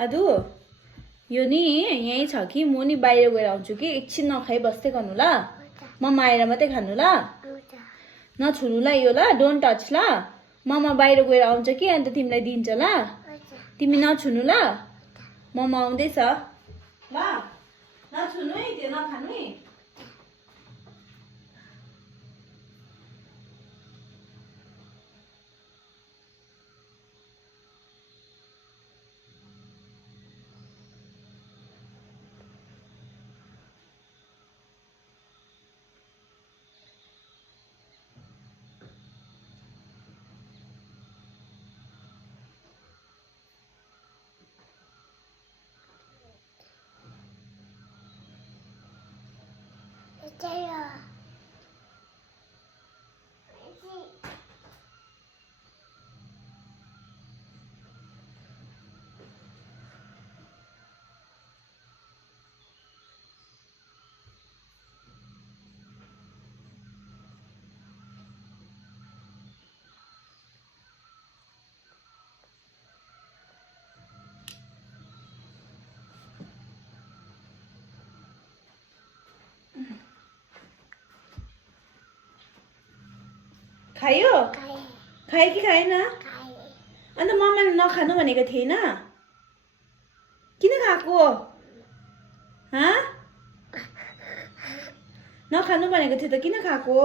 आदु यो नि यही छ कि म नि बाहिर गएर आउँछु कि एकछिन नखाइ बस्दै गर्नु ल मम्मा आएर मात्रै खानु ल नछुनु ल यो ल डोन्ट टच ल मम्मा बाहिर गएर आउँछ कि अन्त तिमीलाई दिन्छ ल तिमी नछुनु ल मम्मा आउँदैछ ल नछुनु है त्यो नखानु है खायो खायो कि खाएन अन्त मम्माले नखानु भनेको थिएन किन खाएको नखानु भनेको थियो त किन खाएको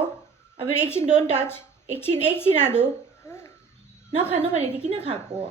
अब एकछिन डोन्ट टच एकछिन आदु नखानु भनेको थियो किन खाएको